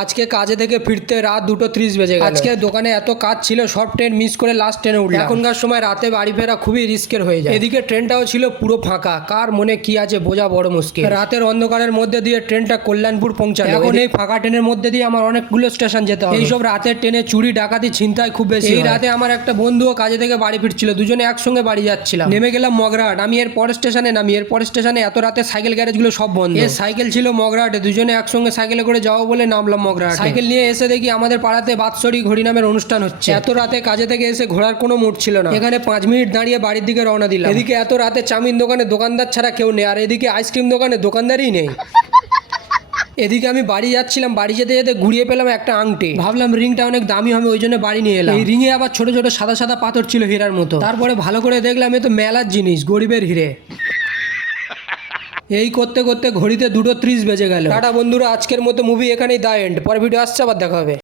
আজকে কাজে থেকে ফিরতে রাত দুটো ত্রিশ বেজে গেল। আজকে দোকানে এত কাজ ছিল সব ট্রেন মিস করে লাস্ট ট্রেনে উঠলাম। এখনকার সময় রাতে বাড়ি ফেরা খুবই রিস্কের হয়ে যায়। এদিকে ট্রেনটাও ছিল পুরো ফাঁকা। কার মনে কি আছে বোঝা বড় মুশকিল। রাতের অন্ধকারের মধ্যে দিয়ে ট্রেনটা কল্যাণপুর পৌঁছালো। এখন এই ফাঁকা ট্রেনের মধ্যে দিয়ে আমার অনেকগুলো স্টেশন যেতে হবে। এইসব রাতের ট্রেনে চুরি ডাকাতি ছিনতাই খুব বেশি এই রাতে আমার একটা বন্ধুও কাজে থেকে বাড়ি ফিরছিল। দুজনে একসঙ্গে বাড়ি যাচ্ছিলাম। নেমে গেলাম মগরাহাট। আমি এর পরের স্টেশনে নামি। এর পরের স্টেশনে এত রাতে সাইকেল গ্যারেজগুলো সব বন্ধ। এর সাইকেল ছিল মগরাহাটে। দুজনে একসঙ্গে সাইকেলে করে যাব বলে নামলাম মগরাহাট। সাইকেল নিয়ে এসে দেখি আমাদের পাড়াতে বাৎসরি ঘড়ি নামের অনুষ্ঠান হচ্ছে। এত রাতে কাজে থেকে এসে ঘোরার কোনো মুড ছিল না। এখানে পাঁচ মিনিট দাঁড়িয়ে বাড়ির দিকে রওনা দিলাম। এদিকে এত রাতে চাউমিন দোকানে দোকানদার ছাড়া কেউ নেই আর এদিকে আইসক্রিম দোকানে দোকানদারই নেই। এদিকে আমি বাড়ি যাচ্ছিলাম বাড়ি যেতে যেতে ঘুরিয়ে পেলাম একটা আংটি। ভাবলাম রিংটা অনেক দামি হবে ওই জন্য বাড়ি নিয়ে এলাম। এই রিংয়ে আবার ছোট ছোট সাদা সাদা পাথর ছিল হীরার মতো। তারপরে ভালো করে দেখলাম এ তো মেলার জিনিস গরিবের হিরে। এই করতে করতে ঘড়িতে দুটো ত্রিশ বেজে গেল। টাটা বন্ধুরা, আজকের মতো মুভি এখানেই দা এন্ড পরে ভিডিও আসছে, আবার দেখা হবে।